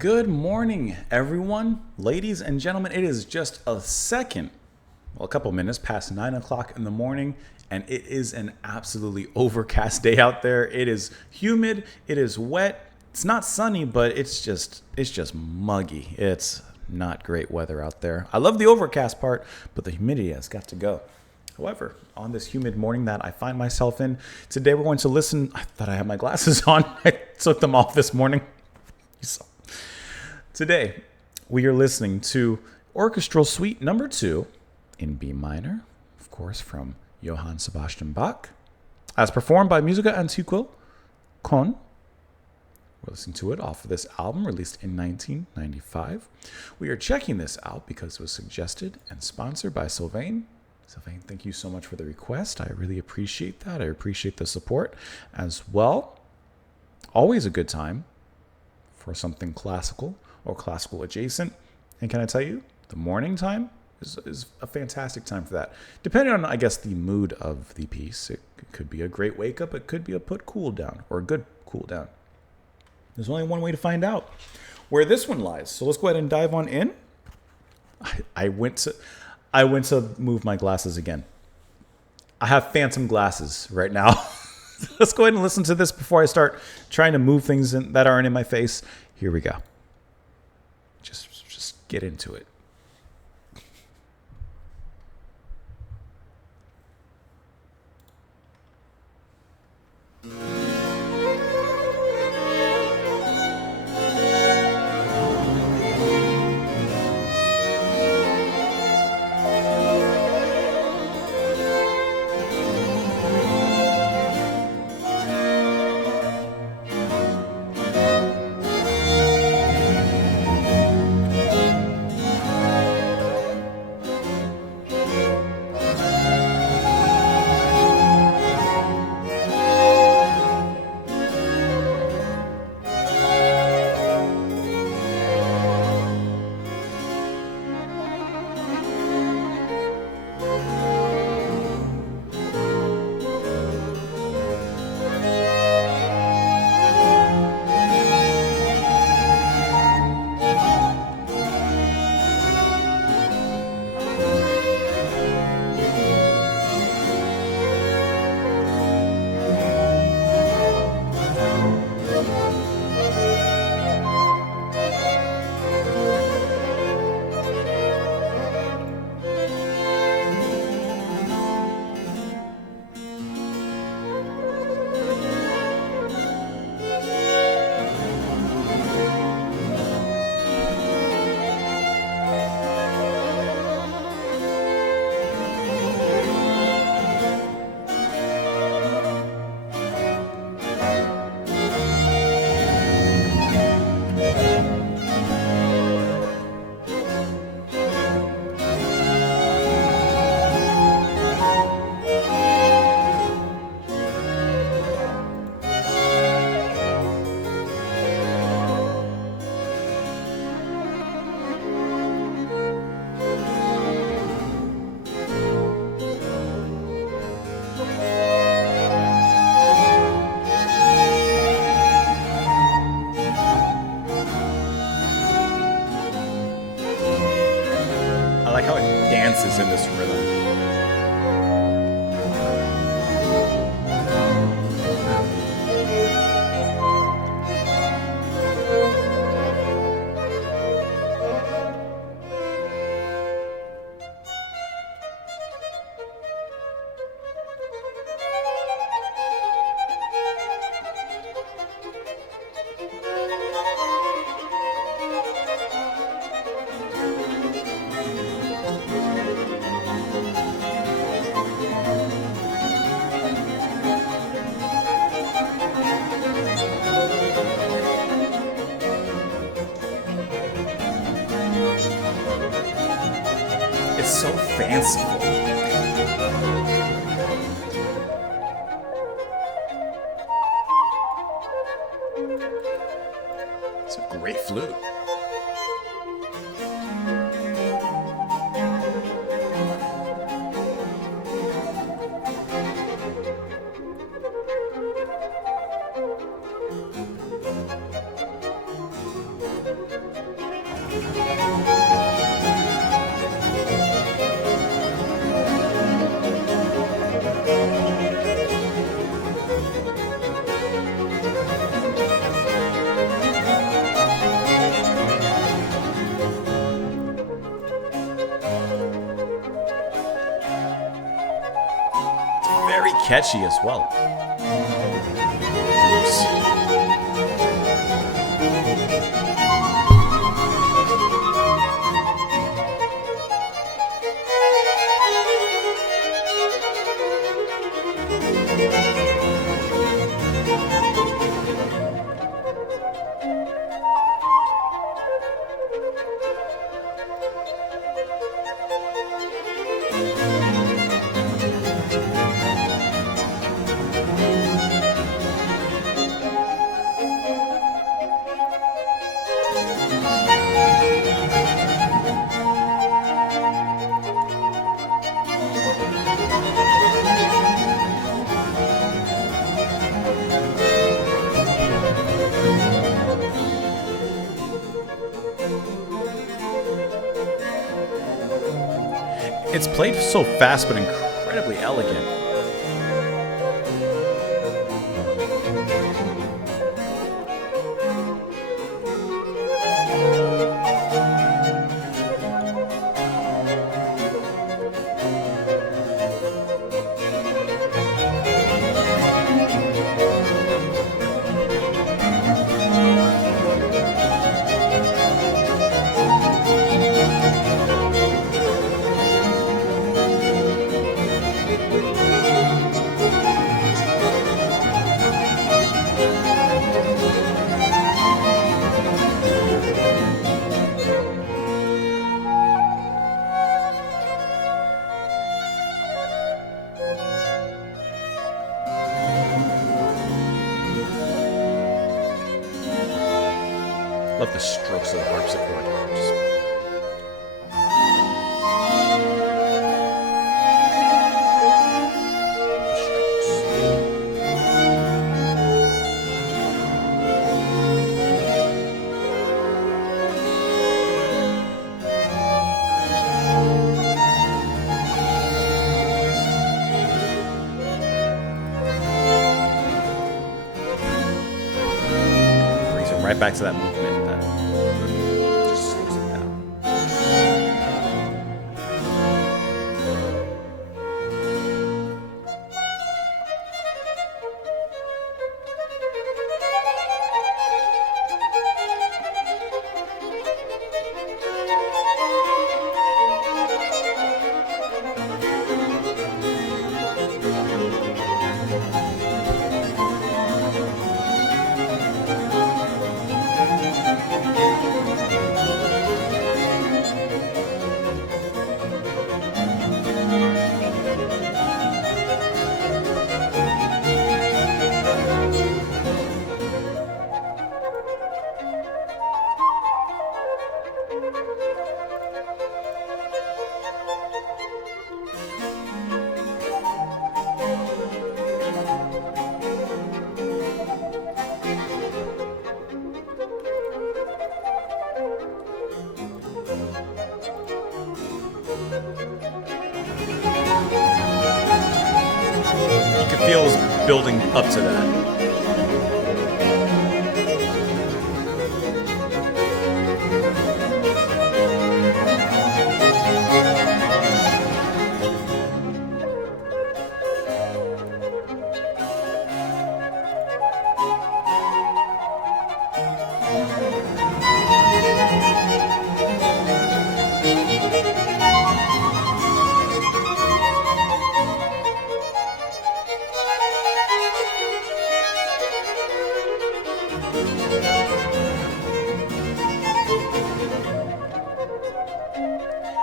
Good morning, everyone. Ladies and gentlemen, it is just a couple minutes past 9 o'clock in the morning, and it is an absolutely overcast day out there. It is humid, it is wet. It's not sunny, but it's just muggy. It's not great weather out there. I love the overcast part, but the humidity has got to go. However, on this humid morning that I find myself in, today we're going to listen. I thought I had my glasses on. I took them off this morning. Today, we are listening to Orchestral Suite Number 2 in B minor, of course, from Johann Sebastian Bach, as performed by Musica Antiqua con. We're listening to it off of this album released in 1995. We are checking this out because it was suggested and sponsored by Sylvain. Sylvain, thank you so much for the request. I really appreciate that. I appreciate the support as well. Always a good time for something classical or classical adjacent. And can I tell you, the morning time is a fantastic time for that. Depending on, I guess, the mood of the piece, it could be a great wake up, it could be a put cool down or a good cool down. There's only one way to find out where this one lies. So let's go ahead and dive on in. I went to move my glasses again. I have phantom glasses right now. Let's go ahead and listen to this before I start trying to move things that aren't in my face. Here we go. Just get into it. I like how it dances in this rhythm. It's so fanciful. It's a great flute. Very catchy as well. It's played so fast but incredibly elegant. Love the strokes of the harpsichord. Just brings it right back to that movement that just slows it down. You can feel it's building up to that.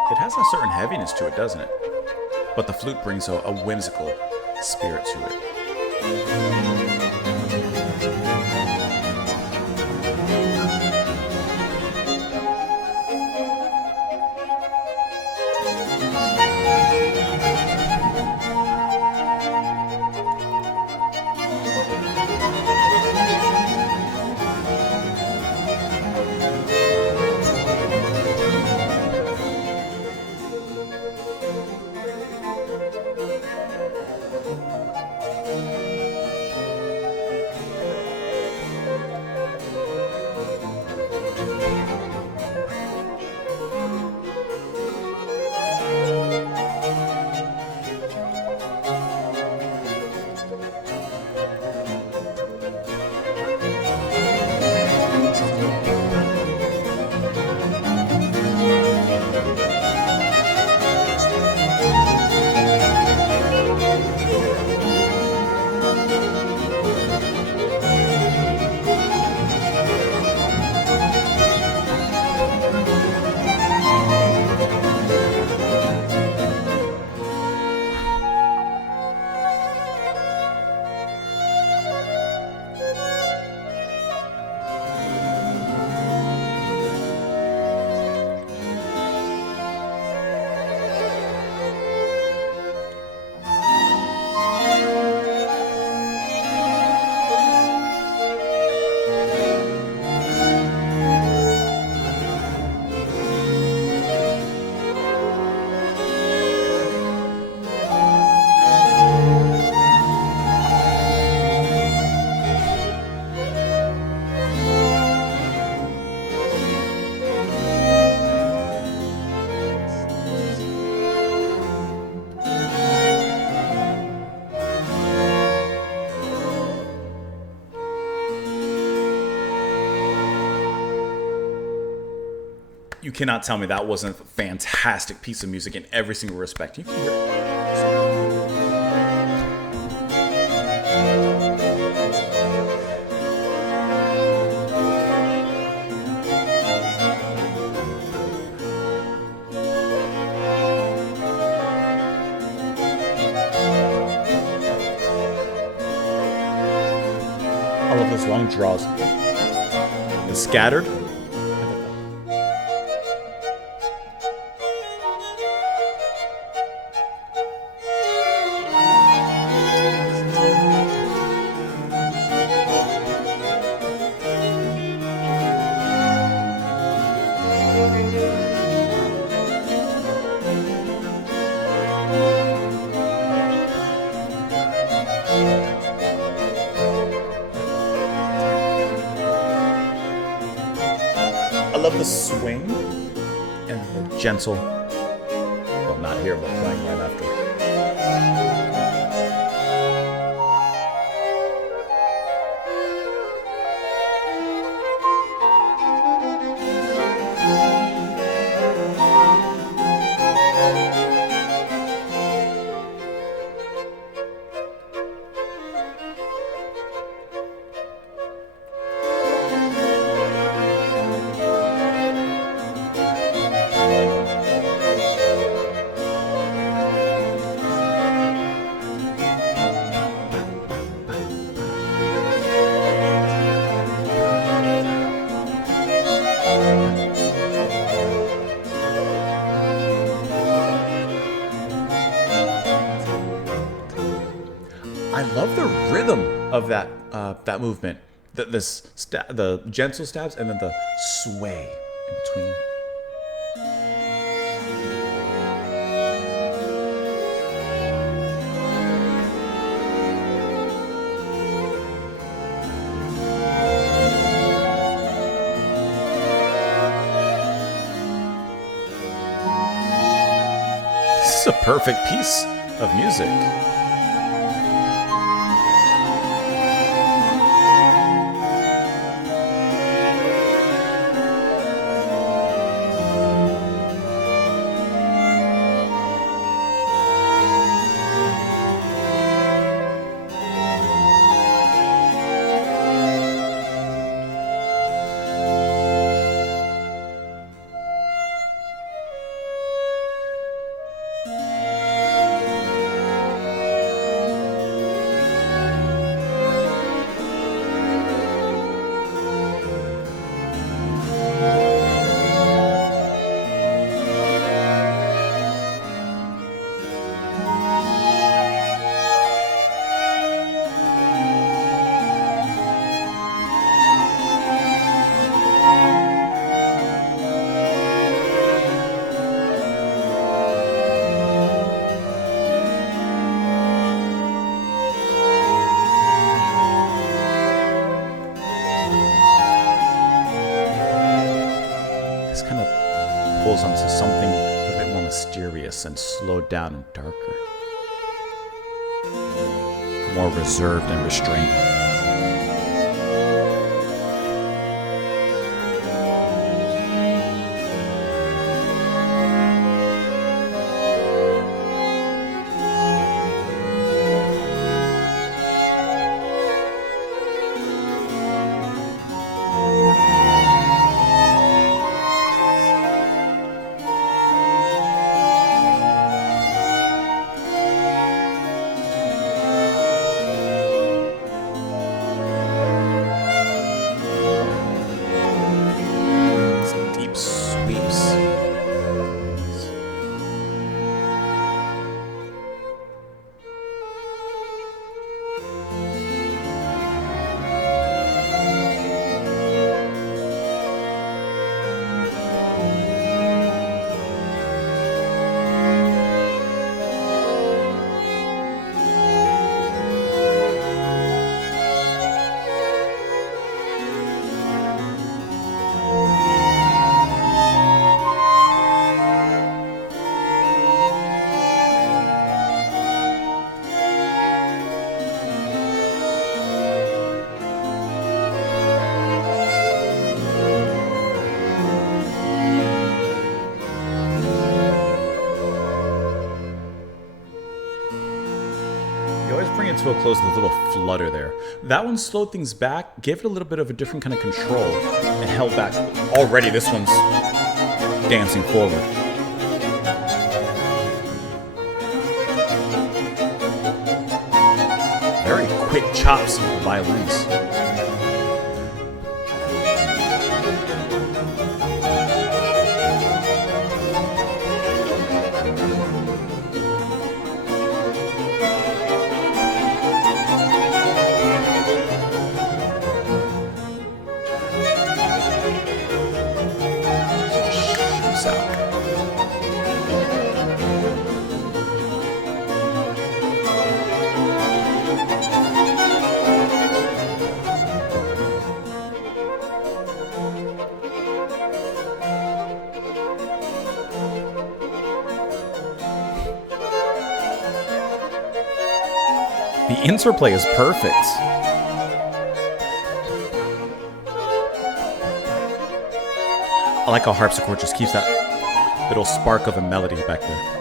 It has a certain heaviness to it, doesn't it? But the flute brings a whimsical spirit to it. You cannot tell me that wasn't a fantastic piece of music in every single respect. You can hear it. I love those long draws. And scattered. I love the swing and the gentle, well, not here, but playing right after. I love the rhythm of that movement. The gentle stabs and then the sway in between. This is a perfect piece of music. This kind of pulls onto something a bit more mysterious and slowed down and darker. More reserved and restrained. to a close with a little flutter there. That one slowed things back, gave it a little bit of a different kind of control, and held back. Already, this one's dancing forward. Very quick chops of the violins. The interplay is perfect. I like how harpsichord just keeps that little spark of a melody back there.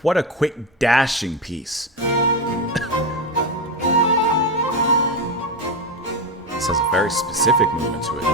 What a quick dashing piece. This has a very specific movement to it.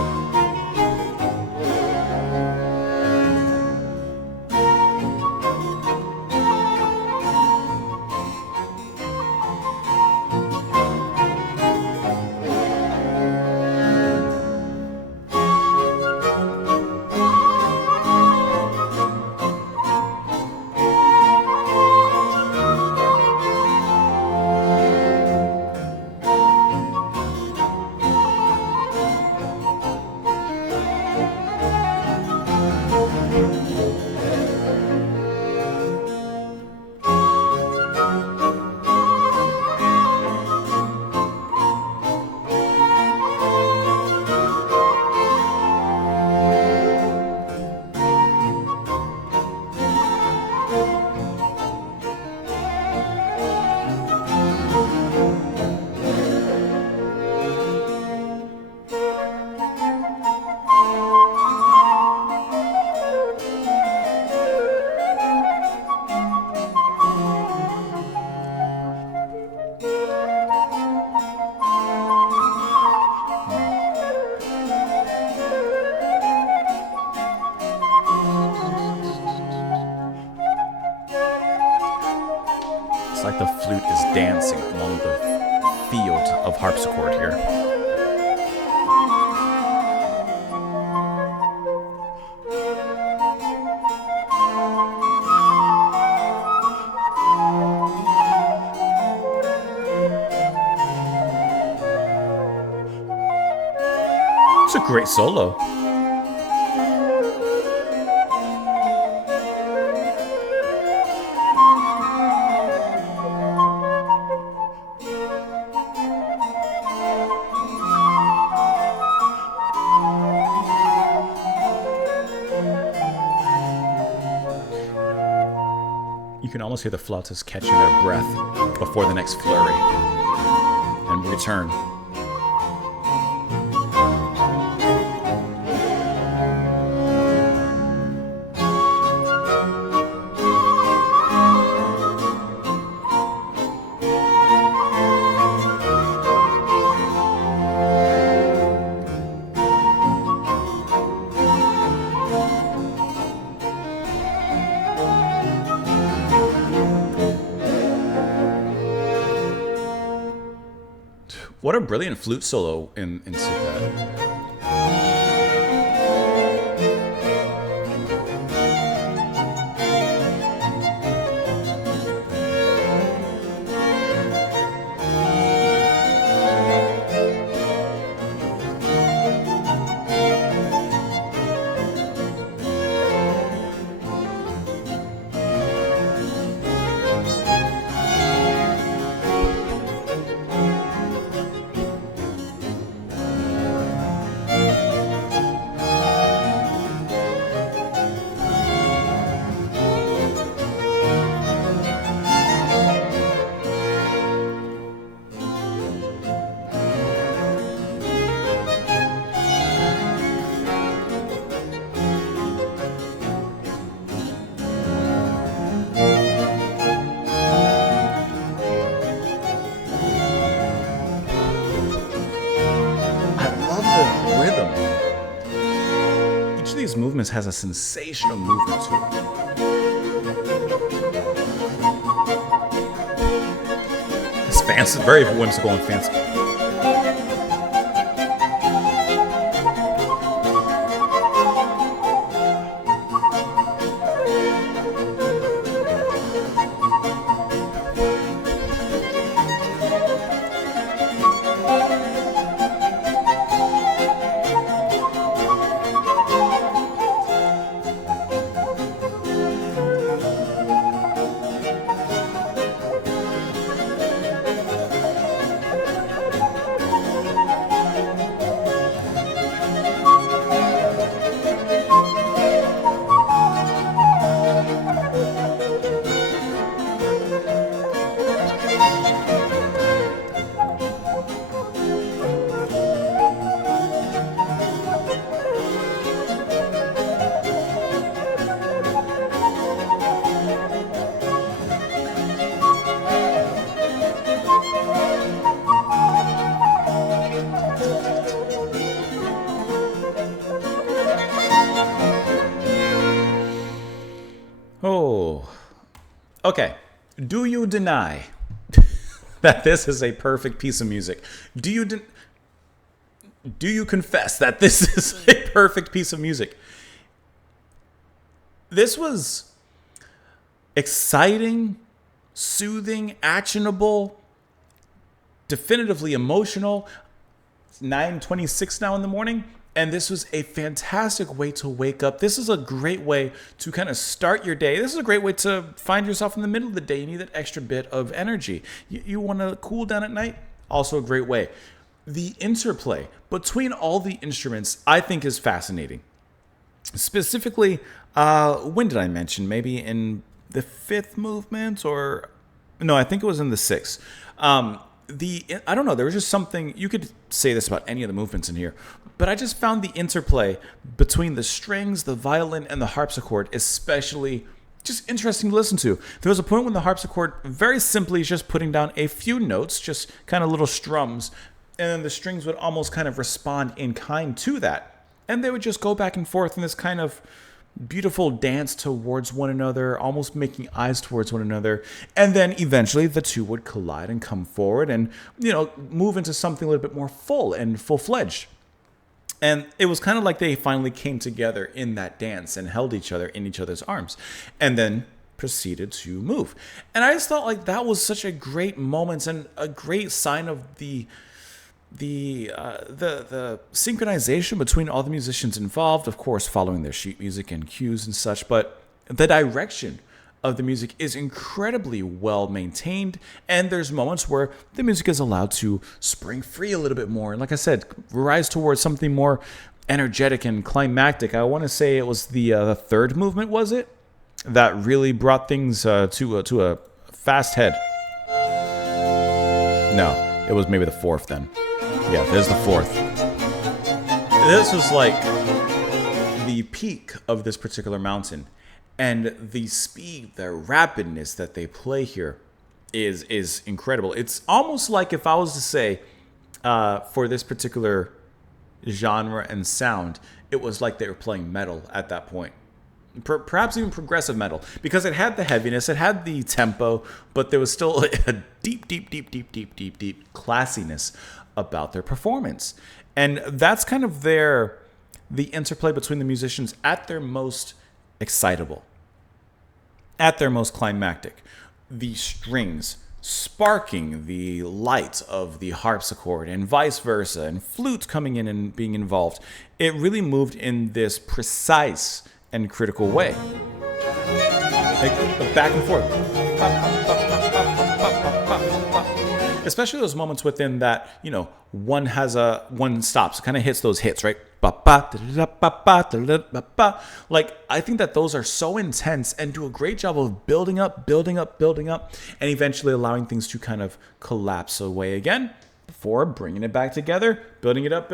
Like the flute is dancing along the field of harpsichord here. It's a great solo. You can almost hear the flautists catching their breath before the next flurry. And return. What a brilliant flute solo into that. movements has a sensational movement to it. It's fancy, very whimsical and fancy. Oh, okay. Do you deny that this is a perfect piece of music? Do you confess that this is a perfect piece of music? This was exciting, soothing, actionable, definitively emotional. It's 9:26 now in the morning. And this was a fantastic way to wake up. This is a great way to kind of start your day. This is a great way to find yourself in the middle of the day. You need that extra bit of energy. You want to cool down at night? Also a great way. The interplay between all the instruments, I think, is fascinating. Specifically, when did I mention? Maybe in the fifth movement, or no, I think it was in the sixth. I don't know, there was just something, you could say this about any of the movements in here, but I just found the interplay between the strings, the violin, and the harpsichord especially just interesting to listen to. There was a point when the harpsichord very simply is just putting down a few notes, just kind of little strums, and then the strings would almost kind of respond in kind to that. And they would just go back and forth in this kind of beautiful dance towards one another, almost making eyes towards one another. And then eventually the two would collide and come forward and, move into something a little bit more full and full-fledged. And it was kind of like they finally came together in that dance and held each other in each other's arms and then proceeded to move. And I just thought like that was such a great moment and a great sign of the synchronization between all the musicians involved, of course, following their sheet music and cues and such, but the direction of the music is incredibly well maintained, and there's moments where the music is allowed to spring free a little bit more, and like I said, rise towards something more energetic and climactic. I want to say it was the third movement, was it, that really brought things to a fast head. No, it was maybe the fourth then. Yeah, there's the fourth. This was like the peak of this particular mountain. And the speed, the rapidness that they play here is incredible. It's almost like if I was to say, for this particular genre and sound, it was like they were playing metal at that point. Perhaps even progressive metal, because it had the heaviness, it had the tempo, but there was still a deep classiness about their performance. And that's kind of the interplay between the musicians at their most excitable, at their most climactic. The strings sparking the light of the harpsichord and vice versa, and flute coming in and being involved. It really moved in this precise and critical way. Like back and forth. Especially those moments within that, one stops, kind of hits those hits, right? Like, I think that those are so intense and do a great job of building up, and eventually allowing things to kind of collapse away again before bringing it back together, building it up,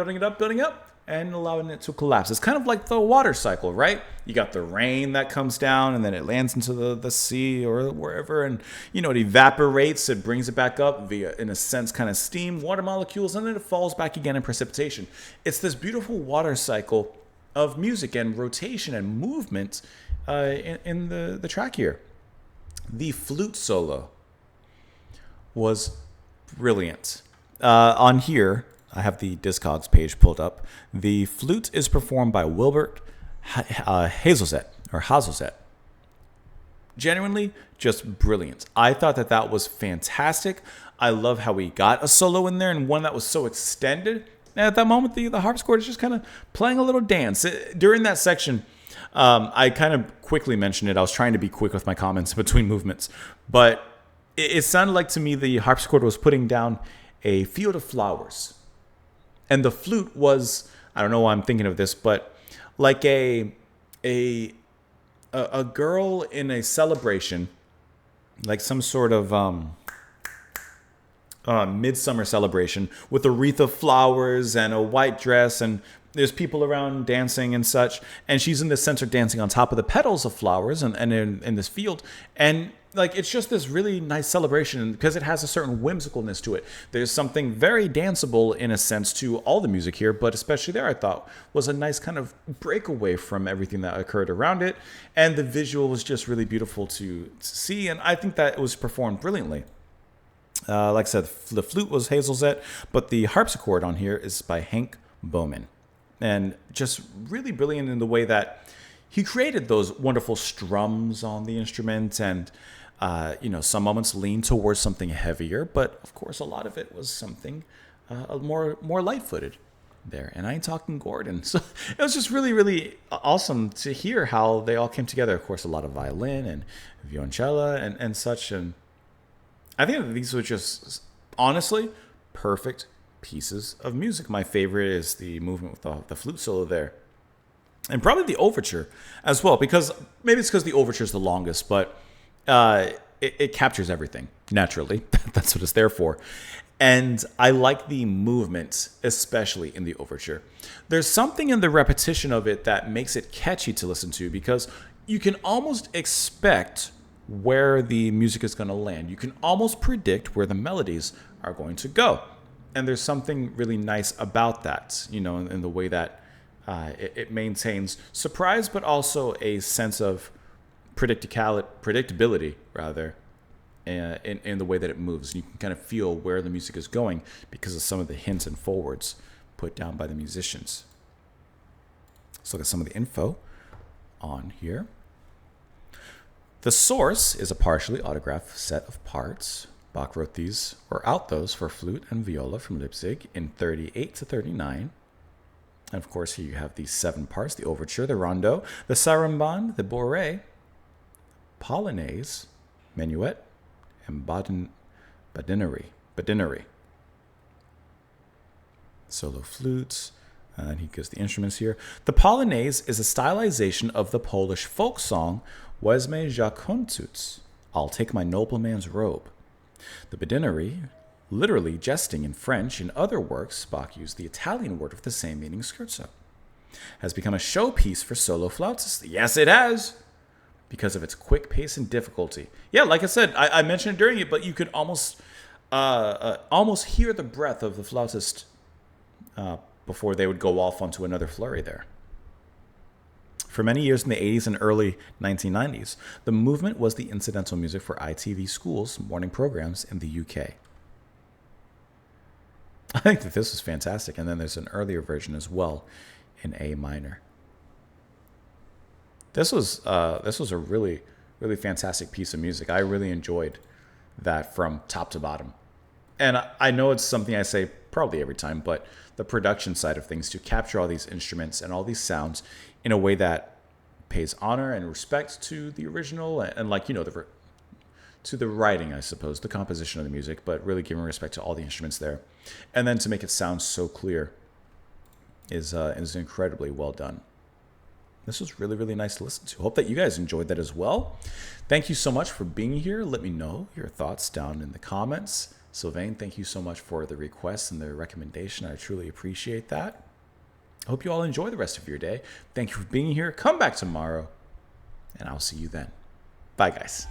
and allowing it to collapse. It's kind of like the water cycle, right? You got the rain that comes down and then it lands into the sea or wherever, and it evaporates, it brings it back up via, in a sense, kind of steam, water molecules, and then it falls back again in precipitation. It's this beautiful water cycle of music and rotation and movement in the track here. The flute solo was brilliant. On here, I have the Discogs page pulled up. The flute is performed by Wilbert Hazelzet, or Hazelzet. Genuinely, just brilliant. I thought that was fantastic. I love how we got a solo in there, and one that was so extended. And at that moment, the harpsichord is just kind of playing a little dance. During that section, I kind of quickly mentioned it. I was trying to be quick with my comments between movements. But it sounded like to me the harpsichord was putting down a field of flowers. And the flute was, I don't know why I'm thinking of this, but like a girl in a celebration, like some sort of midsummer celebration with a wreath of flowers and a white dress, and there's people around dancing and such, and she's in the center dancing on top of the petals of flowers and in this field, and like it's just this really nice celebration because it has a certain whimsicalness to it. There's something very danceable in a sense to all the music here, but especially there I thought was a nice kind of breakaway from everything that occurred around it, and the visual was just really beautiful to see, and I think that it was performed brilliantly. Like I said, the flute was Hazelzet, but the harpsichord on here is by Hank Bowman. And just really brilliant in the way that he created those wonderful strums on the instrument, and some moments lean towards something heavier, but of course a lot of it was something more light-footed there. And I ain't talking Gordon. So it was just really, really awesome to hear how they all came together. Of course, a lot of violin and violoncella and such. And I think that these were just, honestly, perfect pieces of music. My favorite is the movement with the flute solo there. And probably the overture as well, because maybe it's because the overture is the longest, but it captures everything, naturally. That's what it's there for. And I like the movement, especially in the overture. There's something in the repetition of it that makes it catchy to listen to, because you can almost expect where the music is going to land. You can almost predict where the melodies are going to go. And there's something really nice about that, in the way that it maintains surprise, but also a sense of predictability, rather, in the way that it moves. You can kind of feel where the music is going because of some of the hints and forwards put down by the musicians. Let's look at some of the info on here. The source is a partially autographed set of parts. Bach wrote these, or out those, for flute and viola from Leipzig in 38 to 39. And of course, here you have these 7 parts: the overture, the rondo, the sarabande, the bourrée, polonaise, minuet, and badinnerie. Solo flutes, and he gives the instruments here. The polonaise is a stylization of the Polish folk song Wezmę Jakońcuz, I'll take my nobleman's robe. The badinnerie, literally jesting in French. In other works, Bach used the Italian word with the same meaning, scherzo, has become a showpiece for solo flautists. Yes, it has, because of its quick pace and difficulty. Yeah, like I said, I mentioned it during it, but you could almost hear the breath of the flautist before they would go off onto another flurry there. For many years in the 80s and early 1990s, the movement was the incidental music for ITV schools' morning programs in the UK. I think that this was fantastic, and then there's an earlier version as well in A minor. This was a really, really fantastic piece of music. I really enjoyed that from top to bottom. And I know it's something I say probably every time, but the production side of things, to capture all these instruments and all these sounds in a way that pays honor and respect to the original and to the writing, I suppose, the composition of the music, but really giving respect to all the instruments there. And then to make it sound so clear is incredibly well done. This was really, really nice to listen to. Hope that you guys enjoyed that as well. Thank you so much for being here. Let me know your thoughts down in the comments. Sylvain, thank you so much for the request and the recommendation. I truly appreciate that. I hope you all enjoy the rest of your day. Thank you for being here. Come back tomorrow, and I'll see you then. Bye, guys.